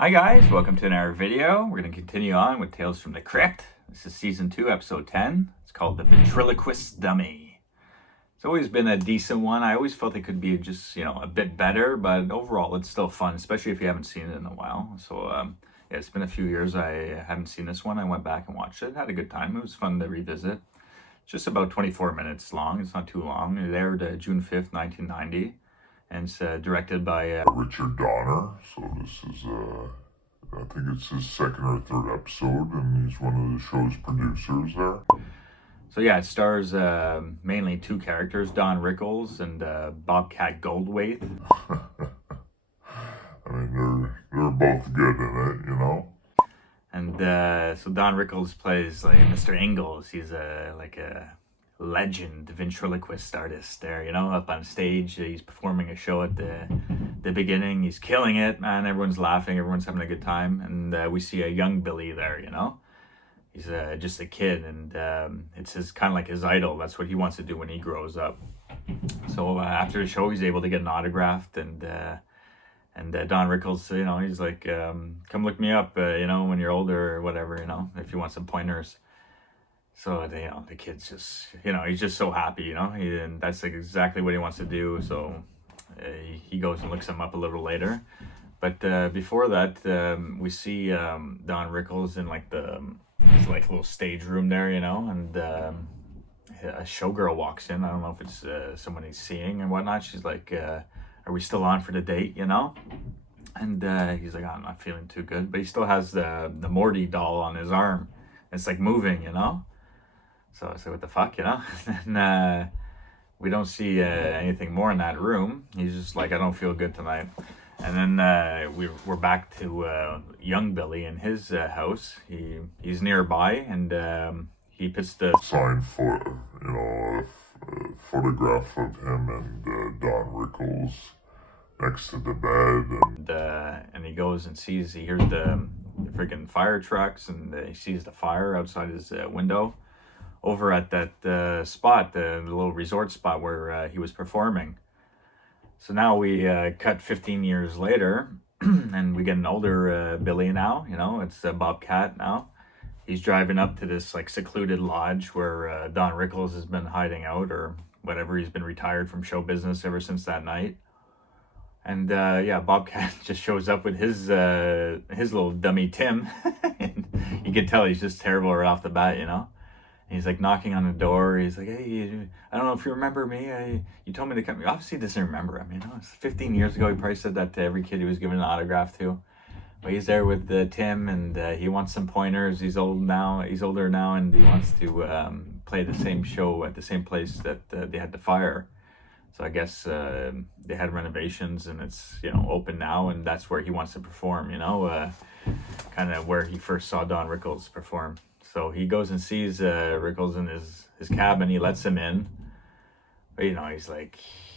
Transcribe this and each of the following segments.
Hi guys, welcome to another video. We're going to continue on with Tales from the Crypt. This is Season 2, Episode 10. It's called The Ventriloquist Dummy. It's always been a decent one. I always felt it could be just, a bit better, but overall it's still fun, especially if you haven't seen it in a while. So, yeah, it's been a few years I haven't seen this one. I went back and watched it. Had a good time. It was fun to revisit. It's just about 24 minutes long. It's not too long. It aired June 5th, 1990. And it's directed by Richard Donner. So this is, I think it's his second or third episode, and he's one of the show's producers there. So yeah, it stars mainly two characters, Don Rickles and Bobcat Goldthwait. I mean, they're both good in it, And so Don Rickles plays like Mr. Ingalls. He's a legend ventriloquist artist there, up on stage. He's performing a show at the beginning. He's killing it, man. Everyone's laughing. Everyone's having a good time. And we see a young Billy there, He's just a kid, and it's kind of like his idol. That's what he wants to do when he grows up. So after the show, he's able to get an autograph, and Don Rickles, he's like, come look me up, when you're older or whatever, if you want some pointers. So, the kid's just, he's just so happy, and that's like exactly what he wants to do. So he goes and looks him up a little later. But before that, we see Don Rickles in his little stage room there, and a showgirl walks in. I don't know if it's someone he's seeing and whatnot. She's like, are we still on for the date, And he's like, I'm not feeling too good. But he still has the Morty doll on his arm. It's like moving, So I said, what the fuck, And we don't see anything more in that room. He's just like, I don't feel good tonight. And then we're back to young Billy in his house. He's nearby, and he puts the sign for, a photograph of him and Don Rickles next to the bed. And he goes and he hears the freaking fire trucks, and he sees the fire outside his window over at that spot, the little resort spot where he was performing. So now we cut 15 years later, and we get an older Billy now, it's Bobcat now. He's driving up to this secluded lodge where Don Rickles has been hiding out or whatever. He's been retired from show business ever since that night. And Bobcat just shows up with his little dummy Tim. And you can tell he's just terrible right off the bat, And he's knocking on the door. He's like, hey, I don't know if you remember me. You told me to come. Obviously he doesn't remember him, It's 15 years ago. He probably said that to every kid he was giving an autograph to. But he's there with Tim, and he wants some pointers. He's older now, and he wants to play the same show at the same place that they had the fire. So I guess they had renovations, and it's open now, and that's where he wants to perform. Kind of where he first saw Don Rickles perform. So he goes and sees Rickles in his cabin. He lets him in, but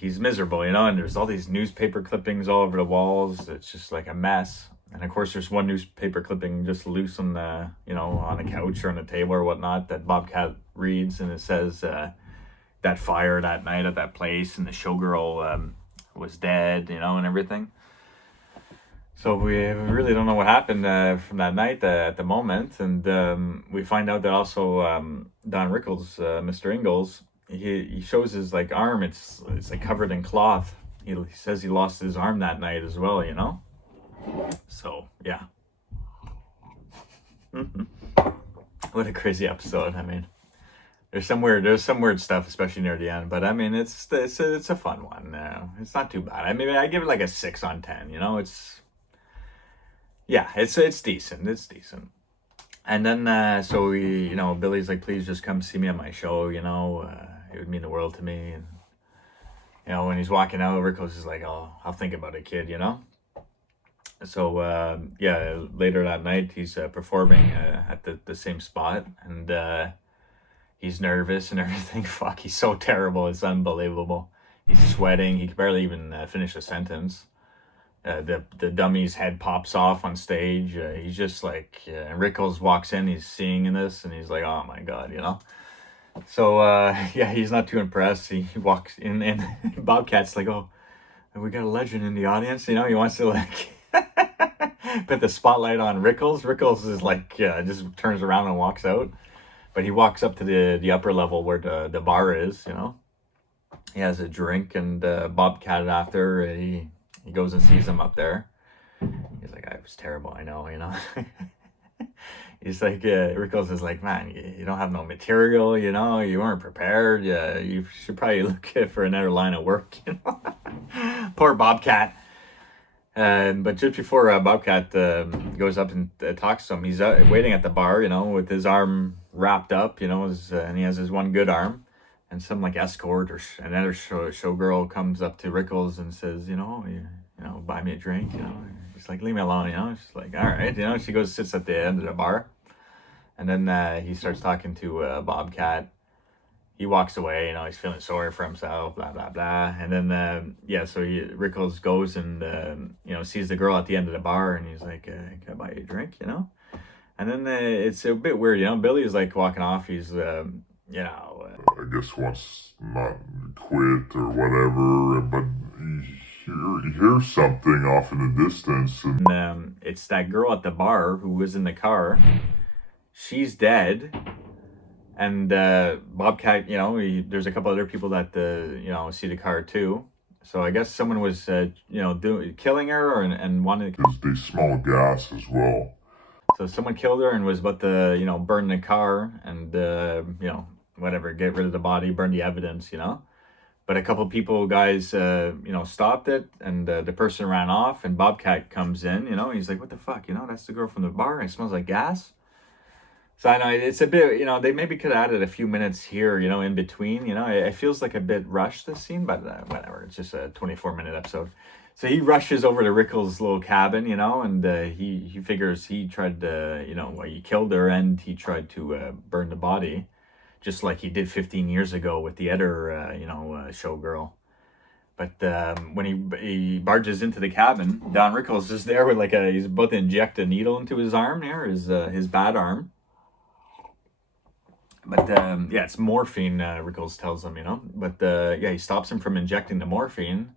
he's miserable, and there's all these newspaper clippings all over the walls. It's just like a mess. And of course, there's one newspaper clipping just loose on the, on a couch or on a table or whatnot that Bobcat reads, and it says that fire that night at that place, and the showgirl was dead, and everything. So we really don't know what happened from that night at the moment, and we find out that also Don Rickles, Mr. Ingalls, he shows his arm. It's covered in cloth. He says he lost his arm that night as well, So, yeah. What a crazy episode. I mean, there's some weird stuff, especially near the end, but I mean, it's a fun one. It's not too bad. I mean, I give it a 6 on 10, it's decent. It's decent. And then, so we, Billy's like, please just come see me at my show, it would mean the world to me. And, when he's walking out, Rickles is like, oh, I'll think about it, kid, So, later that night, he's performing at the same spot, and he's nervous and everything. Fuck, he's so terrible. It's unbelievable. He's sweating. He can barely even finish a sentence. The dummy's head pops off on stage. He's just and Rickles walks in. He's seeing this, and he's like, oh my God, So, he's not too impressed. He walks in, and Bobcat's like, oh, we got a legend in the audience, He wants to put the spotlight on Rickles. Rickles is like, just turns around and walks out. But he walks up to the upper level where the bar is, you know. He has a drink, and Bobcat after, he goes and sees him up there. He's like, I was terrible, I know, you know. He's like, Rickles is like, man, you don't have no material, you know, you weren't prepared. Yeah, you should probably look for another line of work, you know. Poor Bobcat. But just before Bobcat goes up and talks to him, he's waiting at the bar, you know, with his arm wrapped up, you know, and he has his one good arm. And some like escort or another showgirl comes up to Rickles and says, you know, buy me a drink, you know. He's like, leave me alone, you know. She's like, all right, you know. She goes, sits at the end of the bar. And then he starts talking to Bobcat. He walks away, you know, he's feeling sorry for himself, blah, blah, blah. And then, so Rickles goes and, you know, sees the girl at the end of the bar, and he's like, can I buy you a drink, you know? And then it's a bit weird, you know? Billy's like walking off. He's, you know... I guess wants not quit or whatever, but he hears something off in the distance. And it's that girl at the bar who was in the car. She's dead. And Bobcat, you know, there's a couple other people that, you know, see the car too. So I guess someone was, you know, killing her and wanted... Because they smell gas as well. So someone killed her and was about to, you know, burn the car and, you know, whatever, get rid of the body, burn the evidence, you know. But a couple guys, you know, stopped it, and the person ran off, and Bobcat comes in, you know, and he's like, what the fuck, you know, that's the girl from the bar, and it smells like gas. So I know it's a bit, you know, they maybe could have added a few minutes here, you know, in between, you know. It feels like a bit rushed, this scene, but whatever, it's just a 24-minute episode. So he rushes over to Rickles' little cabin, you know, and he figures he tried to, you know, well, he killed her, and he tried to burn the body, just like he did 15 years ago with the other, you know, showgirl. But when he barges into the cabin, Don Rickles is there with like he's about to inject a needle into his arm there, his bad arm. But yeah, it's morphine, Rickles tells him, you know. But yeah, he stops him from injecting the morphine.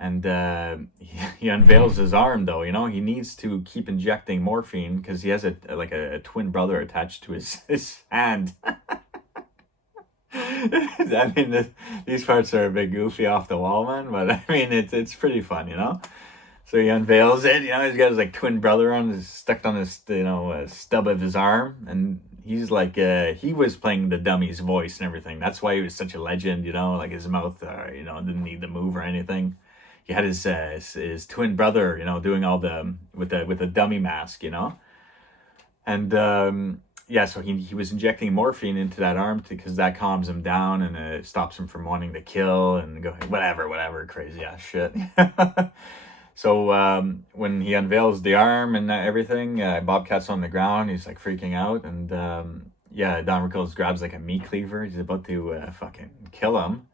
And he unveils his arm, though, you know. He needs to keep injecting morphine because he has a twin brother attached to his hand. I mean, these parts are a bit goofy off the wall, man. But I mean, it's pretty fun, you know. So he unveils it, you know. He's got his like twin brother stuck on his, you know, stub of his arm, and he's like, he was playing the dummy's voice and everything. That's why he was such a legend, you know. Like his mouth, you know, didn't need to move or anything. He had his twin brother, you know, doing all the with the dummy mask, you know. And yeah, so he was injecting morphine into that arm because that calms him down and it stops him from wanting to kill and go whatever crazy ass shit. So when he unveils the arm and everything, Bobcat's on the ground. He's like freaking out, and yeah, Don Rickles grabs like a meat cleaver. He's about to fucking kill him.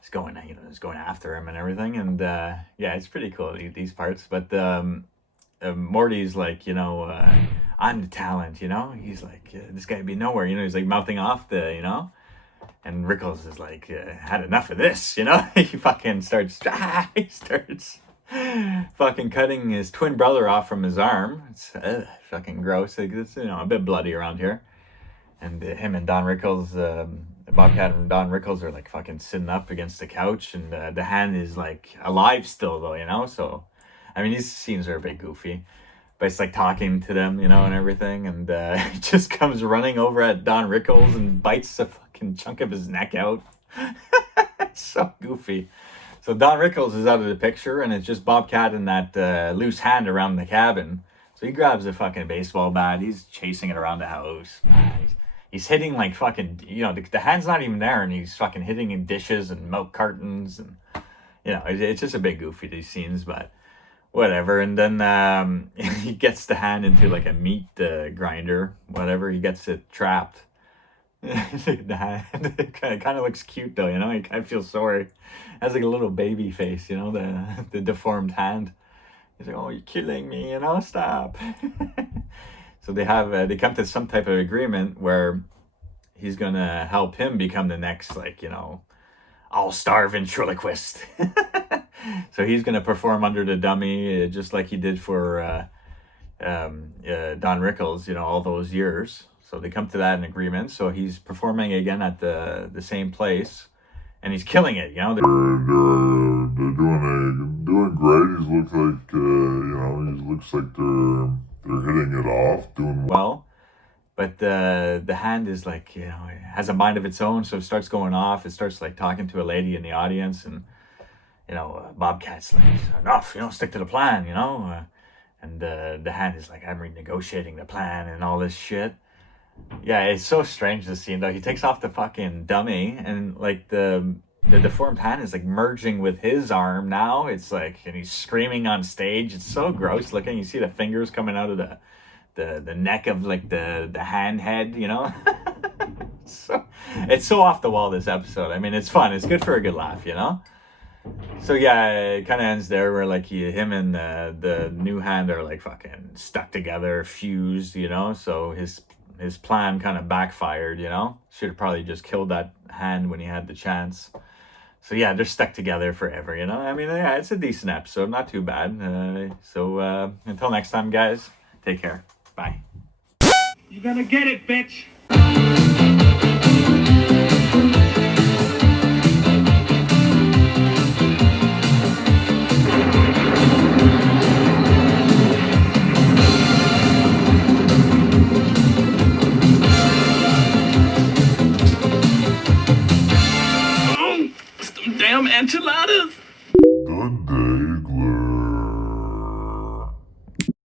He's going, you know, he's going after him and everything, and yeah, it's pretty cool, these parts. But Morty's like, you know, I'm the talent, you know. He's like, this guy be nowhere, you know. He's like mouthing off you know. And Rickles is like, had enough of this, you know. He fucking starts fucking cutting his twin brother off from his arm. It's fucking gross. Like, it's, you know, a bit bloody around here. And him and Don Rickles, Bobcat and Don Rickles are like fucking sitting up against the couch, and the hand is like alive still, though, you know. So I mean, these scenes are a bit goofy, but it's like talking to them, you know, and everything, and he just comes running over at Don Rickles and bites a fucking chunk of his neck out. It's so goofy. So Don Rickles is out of the picture, and it's just Bobcat and that loose hand around the cabin. So he grabs a fucking baseball bat. He's chasing it around the house. He's hitting like fucking, you know, the hand's not even there, and he's fucking hitting in dishes and milk cartons, and you know, it's just a bit goofy, these scenes, but whatever. And then he gets the hand into like a meat grinder, whatever. He gets it trapped. The hand, it kind of looks cute, though, you know. I feel sorry. It has like a little baby face, you know, the deformed hand. He's like, oh, you're killing me, you know, stop. So they come to some type of agreement where he's gonna help him become the next, like, you know, all-star ventriloquist. So he's gonna perform under the dummy, just like he did for Don Rickles, you know, all those years. So they come to that in agreement. So he's performing again at the same place, and he's killing it. You know, they're doing great. He looks like he looks like they're hitting it off, doing well. But the hand is like, you know, it has a mind of its own, so it starts going off. It starts like talking to a lady in the audience, and you know, Bobcat's like, enough, you know, stick to the plan, you know. And the hand is like, I'm renegotiating the plan and all this shit. Yeah, it's so strange this scene though. He takes off the fucking dummy, and like the deformed hand is like merging with his arm now. It's like, and he's screaming on stage. It's so gross looking. You see the fingers coming out of the neck of like the hand head, you know. So it's so off the wall, this episode. I mean, it's fun. It's good for a good laugh, you know. So yeah, it kind of ends there where like him and the new hand are like fucking stuck together, fused, you know. So his plan kind of backfired, you know. Should have probably just killed that hand when he had the chance. So yeah, they're stuck together forever, you know. I mean, yeah, it's a decent episode, not too bad. So until next time, guys, take care. Bye. You gonna get it, bitch.